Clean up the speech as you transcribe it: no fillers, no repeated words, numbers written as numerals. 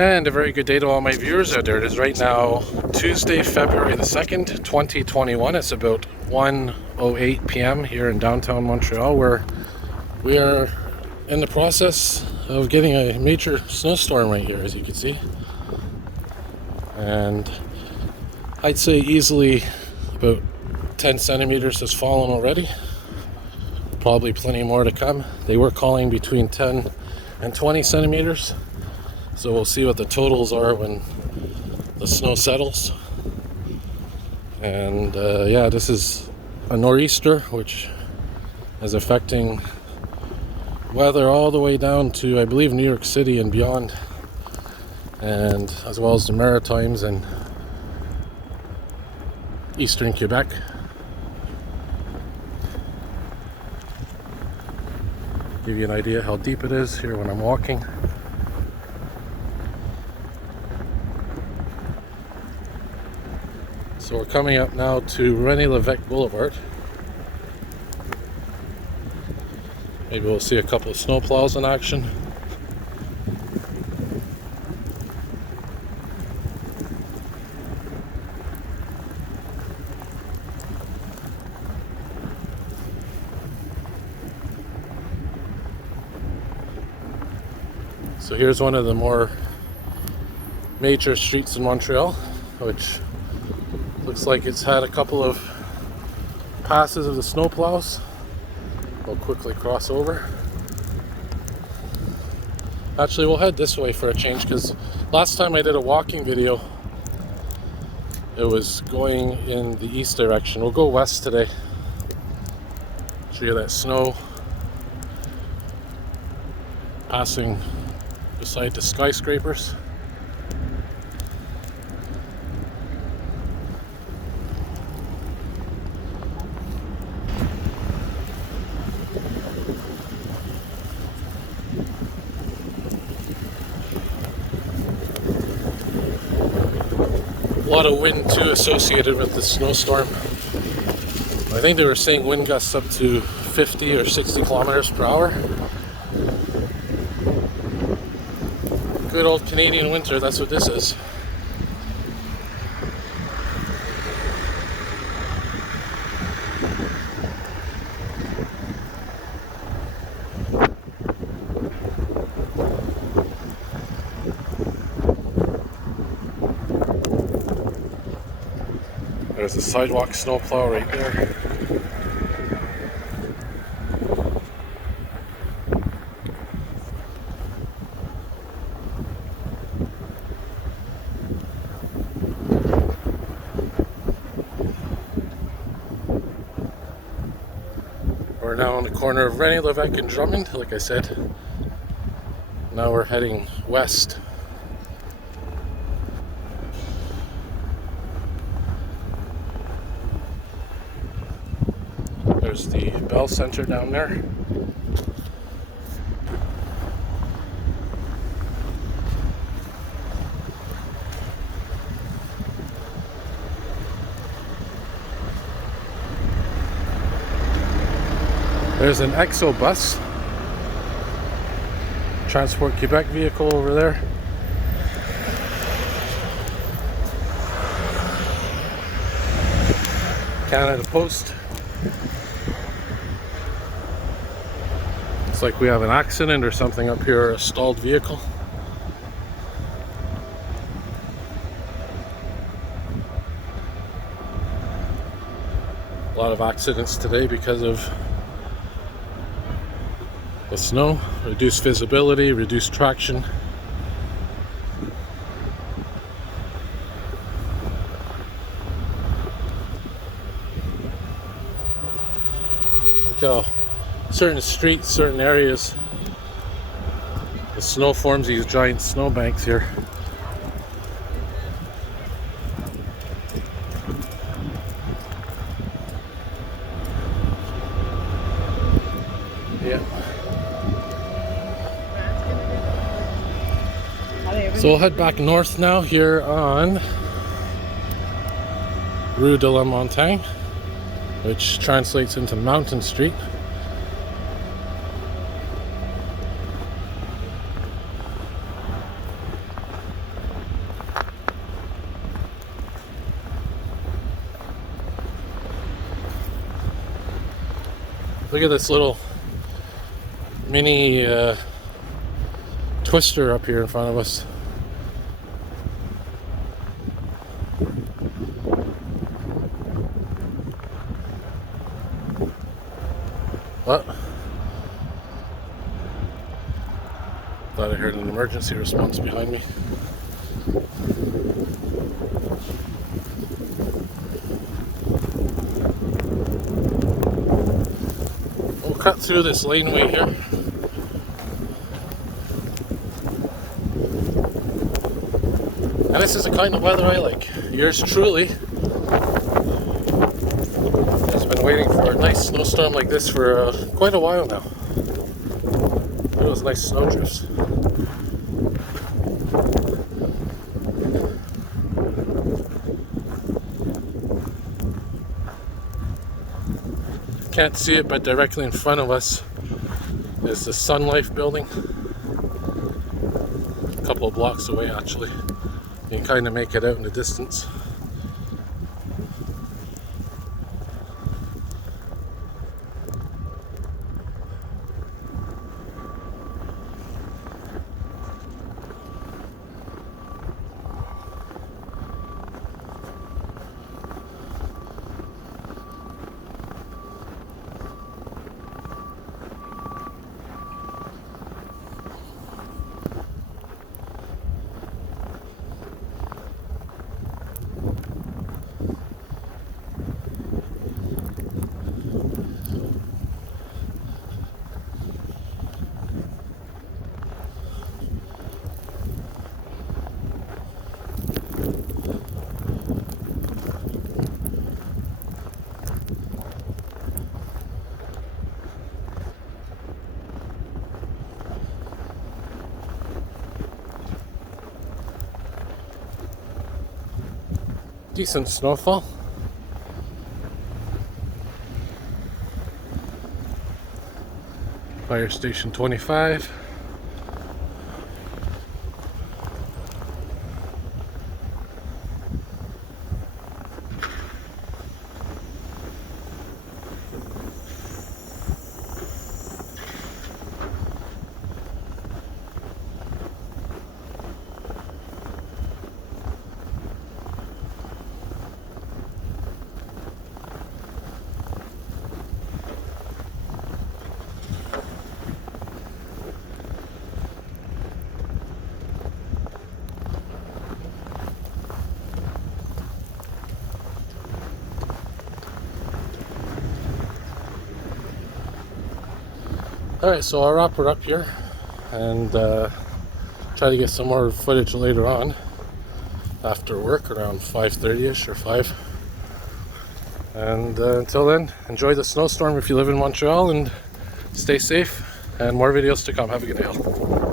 And a very good day to all my viewers out there. It is right now Tuesday, February the 2nd, 2021. It's about 1:08 p.m. here in downtown Montreal, where we are in the process of getting a major snowstorm right here, as you can see. And I'd say easily about 10 centimeters has fallen already. Probably plenty more to come. They were calling between 10 and 20 centimeters. So we'll see what the totals are when the snow settles. And yeah, this is a nor'easter, which is affecting weather all the way down to, I believe, New York City and beyond, and as well as the Maritimes and eastern Quebec. Give you an idea how deep it is here when I'm walking. So we're coming up now to René Lévesque Boulevard. Maybe we'll see a couple of snowplows in action. So here's one of the more major streets in Montreal, which looks like it's had a couple of passes of the snowplows. We'll quickly cross over. Actually, we'll head this way for a change, because last time I did a walking video, it was going in the east direction. We'll go west today. Show you that snow passing beside the skyscrapers. A lot of wind too associated with the snowstorm. I think they were saying wind gusts up to 50 or 60 kilometers per hour. Good old Canadian winter, that's what this is. There's a sidewalk snowplow right there. We're now on the corner of René Lévesque and Drummond, like I said. Now we're heading west. There's the Bell Center down there. There's an EXO bus, Transport Quebec vehicle over there. Canada Post. Looks like we have an accident or something up here, or a stalled vehicle. A lot of accidents today because of the snow. Reduced visibility, reduced traction. Look how certain streets, certain areas, the snow forms these giant snowbanks here. Yeah. So we'll head back north now here on Rue de la Montagne, which translates into Mountain Street. Look at this little mini twister up here in front of us. What? Thought I heard an emergency response behind me. We'll cut through this laneway here. And this is the kind of weather I like. Yours truly has been waiting for a nice snowstorm like this for quite a while now. Look at those nice snow drifts. Can't see it, but directly in front of us is the Sun Life building. A couple of blocks away, actually. You can kind of make it out in the distance. Decent snowfall. Fire station 25. Alright, so I'll wrap her up here and try to get some more footage later on after work around 5:30ish or 5. And until then, enjoy the snowstorm if you live in Montreal, and stay safe, and more videos to come. Have a good day all.